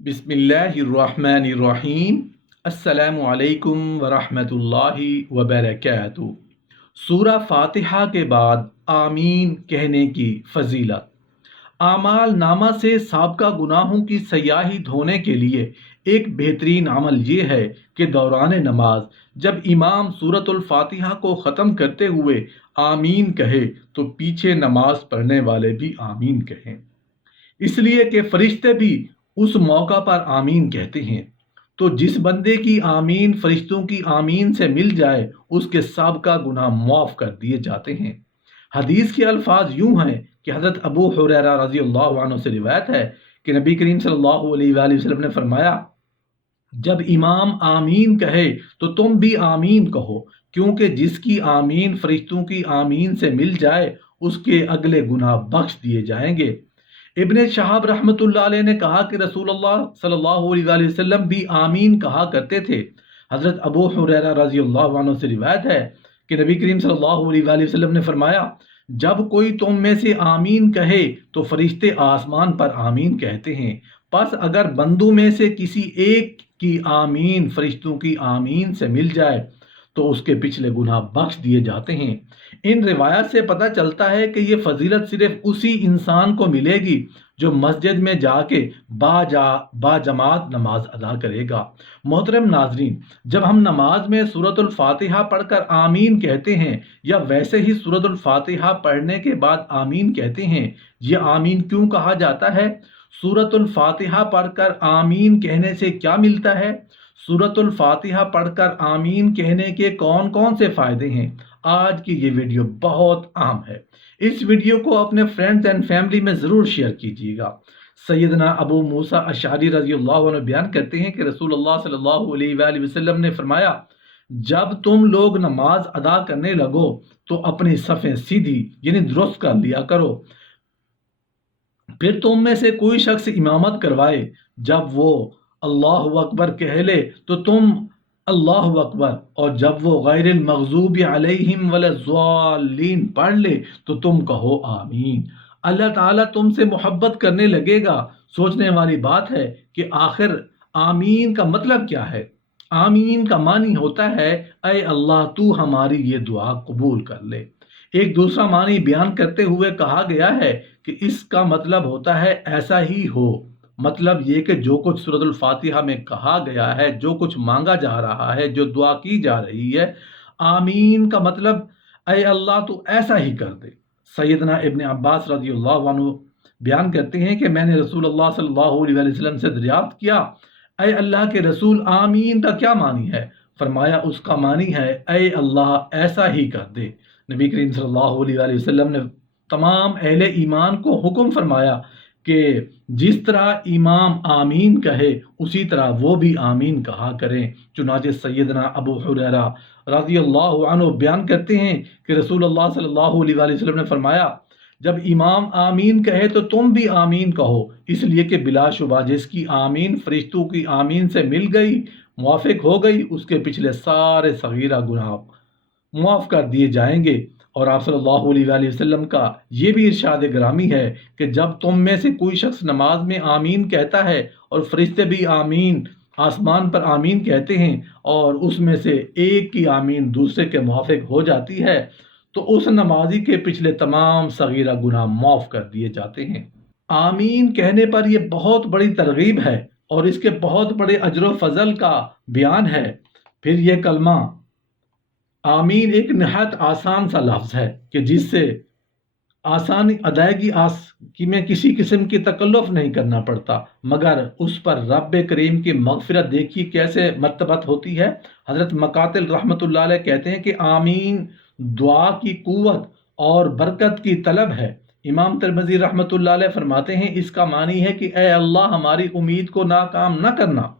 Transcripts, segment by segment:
बिस्मिल्लाहिर्रहमानिर्रहीम। अस्सलामु अलैकुम वरहमतुल्लाहि वबरकातुहू। सूरा फातिहा के बाद आमीन कहने की फजीलत। आमाल नामा से साबका गुनाहों की सयाही धोने के लिए एक बेहतरीन अमल ये है कि दौरान नमाज जब इमाम सूरतुल फातिहा को ख़त्म करते हुए आमीन कहे तो पीछे नमाज पढ़ने वाले भी आमीन कहें, इसलिए कि फरिश्ते भी उस मौका पर आमीन कहते हैं। तो जिस बंदे की आमीन फरिश्तों की आमीन से मिल जाए उसके साबका गुनाह माफ़ कर दिए जाते हैं। हदीस के अल्फाज यूं हैं कि हज़रत अबू हुरैरा रज़ी अल्लाह अन्हु से रिवायत है कि नबी करीम सल्लल्लाहु अलैहि वसल्लम ने फरमाया, जब इमाम आमीन कहे तो तुम भी आमीन कहो, क्योंकि जिसकी आमीन फरिश्तों की आमीन से मिल जाए उसके अगले गुनाह बख्श दिए जाएंगे। इब्ने शहाब रहमतुल्लाह अलैह ने कहा कि रसूलुल्लाह सल्लल्लाहु अलैहि वसल्लम भी आमीन कहा करते थे। हज़रत अबू हुरैरा रज़ी अल्लाह अन्हु से रिवायत है कि नबी करीम सल्लल्लाहु अलैहि वसल्लम ने फरमाया, जब कोई तुम में से आमीन कहे तो फरिश्ते आसमान पर आमीन कहते हैं। बस अगर बंदों में से किसी एक की आमीन फरिश्तों की आमीन से मिल जाए तो उसके पिछले गुनाह बख्श दिए जाते हैं। इन रिवायत से पता चलता है कि ये फजीलत सिर्फ उसी इंसान को मिलेगी जो मस्जिद में जाके बाजमात नमाज अदा करेगा। मोहतरम नाजरीन, जब हम नमाज में सूरतुल फातिहा पढ़कर आमीन कहते हैं या वैसे ही सूरतुल फातिहा पढ़ने के बाद आमीन कहते हैं, ये आमीन क्यों कहा जाता है? सूरतुल फातिहा पढ़कर आमीन कहने से क्या मिलता है? सूरतुल फातिहा पढ़कर आमीन कहने के कौन कौन से फ़ायदे हैं? आज की ये वीडियो बहुत अहम है। इस वीडियो को अपने फ्रेंड्स एंड फैमिली में ज़रूर शेयर कीजिएगा। सैयदना अबू मूसा अशअरी रज़ियल्लाहु अन्हु बयान करते हैं कि रसूलुल्लाह सल्लल्लाहु अलैहि वसल्लम ने फरमाया, जब तुम लोग नमाज अदा करने लगो तो अपनी सफ़ें सीधी यानी दुरुस्त कर लिया करो। फिर तुम में से कोई शख्स इमामत करवाए, जब वो अल्लाहु अकबर कह ले तो तुम अल्लाहु अकबर, और जब वो गैरिल मग़ज़ूबि अलैहिम वलज़्ज़ालीन पढ़ ले तो तुम कहो आमीन। अल्लाह ताला तुमसे मोहब्बत करने लगेगा। सोचने वाली बात है कि आखिर आमीन का मतलब क्या है? आमीन का मानी होता है, ऐ अल्लाह तू हमारी ये दुआ कबूल कर ले। एक दूसरा मानी बयान करते हुए कहा गया है कि इसका मतलब होता है ऐसा ही हो। मतलब ये कि जो कुछ सूरतुल फातिहा में कहा गया है, जो कुछ मांगा जा रहा है, जो दुआ की जा रही है, आमीन का मतलब ऐ अल्लाह तू ऐसा ही कर दे। सैयदना इब्ने अब्बास रज़ियल्लाहु अन्हु बयान करते हैं कि मैंने रसूलुल्लाह सल्लल्लाहु अलैहि वसल्लम से दरियाफ्त किया, ऐ अल्लाह के रसूल, आमीन का क्या मानी है? फरमाया, उसका मानी है ऐ अल्लाह ऐसा ही कर दे। नबी करीम सल्लल्लाहु अलैहि वसल्लम ने तमाम अहले ईमान को हुक्म फरमाया कि जिस तरह इमाम आमीन कहे उसी तरह वो भी आमीन कहा करें। चुनाचे सैयदना अबू हुरैरा रज़ियल्लाहु अन्हु बयान करते हैं कि रसूलुल्लाह सल्लल्लाहु अलैहि वसल्लम ने फरमाया, जब इमाम आमीन कहे तो तुम भी आमीन कहो, इसलिए कि बिलाशुबा जिसकी आमीन फरिश्तों की आमीन से मिल गई, मुआफिक हो गई, उसके पिछले सारे सगीरा गुनाह मुआफ़ कर दिए जाएंगे। और आप सल्लल्लाहु अलैहि वसल्लम का ये भी इरशाद ग्रामी है कि जब तुम में से कोई शख्स नमाज में आमीन कहता है और फरिश्ते भी आमीन आसमान पर आमीन कहते हैं और उसमें से एक की आमीन दूसरे के मुआफिक हो जाती है तो उस नमाजी के पिछले तमाम सगीरा गुनाह माफ़ कर दिए जाते हैं। आमीन कहने पर यह बहुत बड़ी तरगीब है और इसके बहुत बड़े अजर व फजल का बयान है। फिर यह कलमा आमीन एक नहायत आसान सा लफ्ज़ है कि जिससे आसानी अदायगी की में किसी किस्म की तकल्लुफ़ नहीं करना पड़ता, मगर उस पर रब करीम की मग़फ़िरत देखिए कैसे मर्तबत होती है। हज़रत मकातिल रहमतुल्लाह अलैह कहते हैं कि आमीन दुआ की क़ुव्वत और बरकत की तलब है। इमाम तिरमिज़ी रहमतुल्लाह अलैह फरमाते हैं, इसका मानी है कि ए अल्लाह हमारी उम्मीद को नाकाम न करना।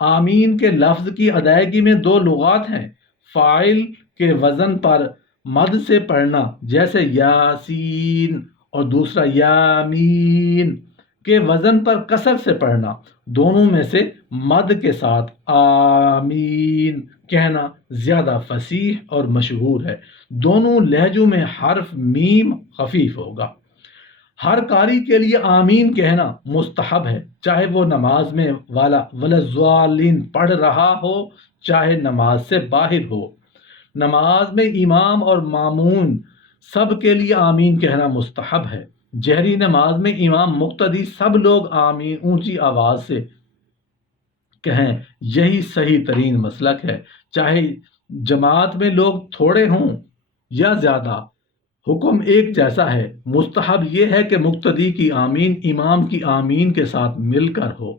आमीन के लफ्ज़ की अदायगी में दो लुगात हैं। फ़ाइल के वज़न पर मद से पढ़ना जैसे यासीन, और दूसरा यामीन के वज़न पर कसर से पढ़ना। दोनों में से मद के साथ आमीन कहना ज़्यादा फसीह और मशहूर है। दोनों लहजों में हर्फ मीम खफीफ होगा। ہر قاری کے لیے آمین کہنا مستحب ہے، چاہے وہ نماز میں ولضالین پڑھ رہا ہو، چاہے نماز سے باہر ہو۔ نماز میں امام اور مامون سب کے لیے آمین کہنا مستحب ہے۔ جہری نماز میں امام مقتدی سب لوگ آمین اونچی آواز سے کہیں، یہی صحیح ترین مسلک ہے، چاہے جماعت میں لوگ تھوڑے ہوں یا زیادہ، حکم ایک جیسا ہے۔ مستحب یہ ہے کہ مقتدی کی آمین امام کی آمین کے ساتھ مل کر ہو،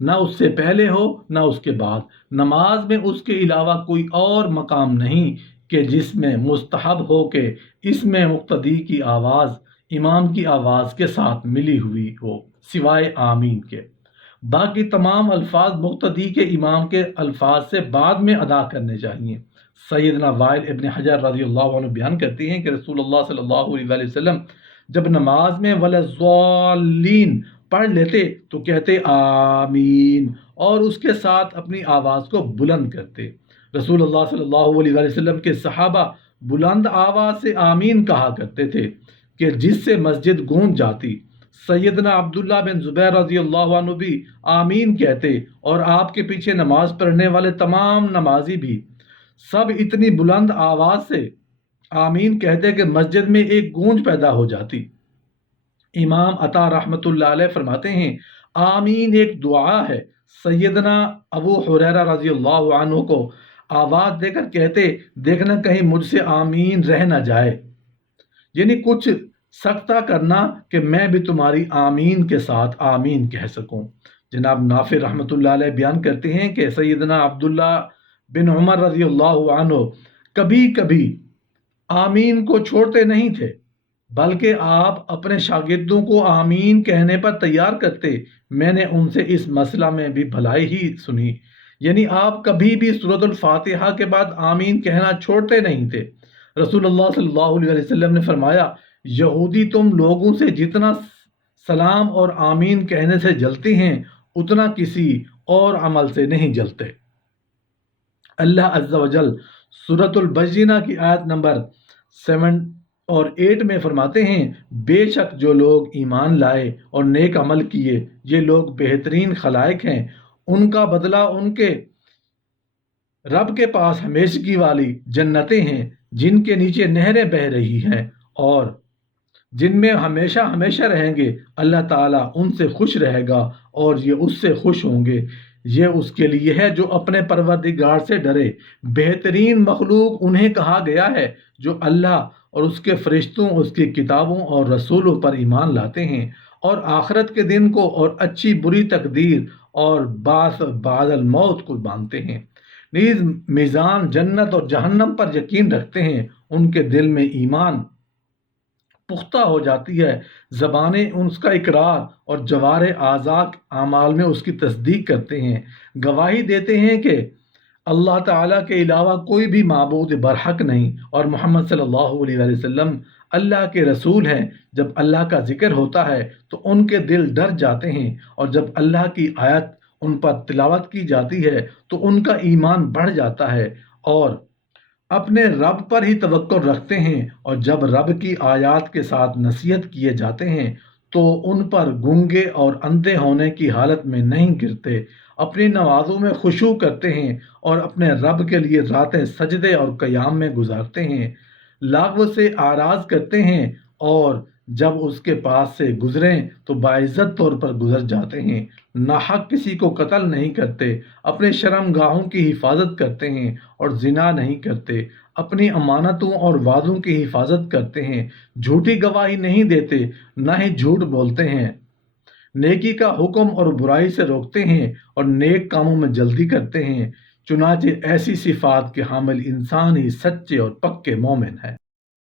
نہ اس سے پہلے ہو نہ اس کے بعد۔ نماز میں اس کے علاوہ کوئی اور مقام نہیں کہ جس میں مستحب ہو کہ اس میں مقتدی کی آواز امام کی آواز کے ساتھ ملی ہوئی ہو، سوائے آمین کے۔ باقی تمام الفاظ مقتدی کے امام کے الفاظ سے بعد میں ادا کرنے چاہیے۔ سیدنا وائل ابن حجر رضی اللہ عنہ بیان کرتے ہیں کہ رسول اللہ صلی اللہ علیہ وسلم جب نماز میں ولضالین پڑھ لیتے تو کہتے آمین اور اس کے ساتھ اپنی آواز کو بلند کرتے۔ رسول اللہ صلی اللہ علیہ وسلم کے صحابہ بلند آواز سے آمین کہا کرتے تھے کہ جس سے مسجد گونج جاتی۔ سیدنا عبداللہ بن زبیر رضی اللہ عنہ بھی آمین کہتے اور آپ کے پیچھے نماز پڑھنے والے تمام نمازی بھی سب اتنی بلند آواز سے آمین کہتے کہ مسجد میں ایک گونج پیدا ہو جاتی۔ امام عطا رحمۃ اللہ علیہ فرماتے ہیں آمین ایک دعا ہے۔ سیدنا ابو ہریرہ رضی اللہ عنہ کو آواز دے کر کہتے، دیکھنا کہیں مجھ سے آمین رہ نہ جائے، یعنی کچھ سختہ کرنا کہ میں بھی تمہاری آمین کے ساتھ آمین کہہ سکوں۔ جناب نافع رحمۃ اللہ علیہ بیان کرتے ہیں کہ سیدنا عبداللہ بن عمر رضی اللہ عنہ کبھی کبھی آمین کو چھوڑتے نہیں تھے، بلکہ آپ اپنے شاگردوں کو آمین کہنے پر تیار کرتے۔ میں نے ان سے اس مسئلہ میں بھی بھلائی ہی سنی، یعنی آپ کبھی بھی سورۃ الفاتحہ کے بعد آمین کہنا چھوڑتے نہیں تھے۔ رسول اللہ صلی اللہ علیہ وسلم نے فرمایا، یہودی تم لوگوں سے جتنا سلام اور آمین کہنے سے جلتے ہیں اتنا کسی اور عمل سے نہیں جلتے۔ اللہ عز و جل سورۃ البینہ کی آیت نمبر 7 اور 8 میں فرماتے ہیں، بے شک جو لوگ ایمان لائے اور نیک عمل کیے یہ لوگ بہترین خلائق ہیں، ان کا بدلہ ان کے رب کے پاس ہمیشگی والی جنتیں ہیں جن کے نیچے نہریں بہہ رہی ہیں اور جن میں ہمیشہ ہمیشہ رہیں گے۔ اللہ تعالیٰ ان سے خوش رہے گا اور یہ اس سے خوش ہوں گے۔ یہ اس کے لیے ہے جو اپنے پروردگار سے ڈرے۔ بہترین مخلوق انہیں کہا گیا ہے جو اللہ اور اس کے فرشتوں، اس کی کتابوں اور رسولوں پر ایمان لاتے ہیں اور آخرت کے دن کو اور اچھی بری تقدیر اور بعث بعد الموت کو مانتے ہیں، نیز میزان جنت اور جہنم پر یقین رکھتے ہیں۔ ان کے دل میں ایمان پختہ ہو جاتی ہے، زبانیں اس کا اقرار اور جوارح اعضاء اعمال میں اس کی تصدیق کرتے ہیں، گواہی دیتے ہیں کہ اللہ تعالیٰ کے علاوہ کوئی بھی معبود برحق نہیں اور محمد صلی اللہ علیہ وسلم اللہ کے رسول ہیں۔ جب اللہ کا ذکر ہوتا ہے تو ان کے دل ڈر جاتے ہیں اور جب اللہ کی آیت ان پر تلاوت کی جاتی ہے تو ان کا ایمان بڑھ جاتا ہے اور اپنے رب پر ہی توکل رکھتے ہیں، اور جب رب کی آیات کے ساتھ نصیحت کیے جاتے ہیں تو ان پر گونگے اور اندھے ہونے کی حالت میں نہیں گرتے، اپنی نمازوں میں خشوع کرتے ہیں اور اپنے رب کے لیے راتیں سجدے اور قیام میں گزارتے ہیں، لغو سے آراز کرتے ہیں اور جب اس کے پاس سے گزریں تو باعزت طور پر گزر جاتے ہیں، ناحق کسی کو قتل نہیں کرتے، اپنے شرم گاہوں کی حفاظت کرتے ہیں اور زنا نہیں کرتے، اپنی امانتوں اور وعدوں کی حفاظت کرتے ہیں، جھوٹی گواہی نہیں دیتے، نہ ہی جھوٹ بولتے ہیں، نیکی کا حکم اور برائی سے روکتے ہیں اور نیک کاموں میں جلدی کرتے ہیں۔ چنانچہ ایسی صفات کے حامل انسان ہی سچے اور پکے مومن ہے۔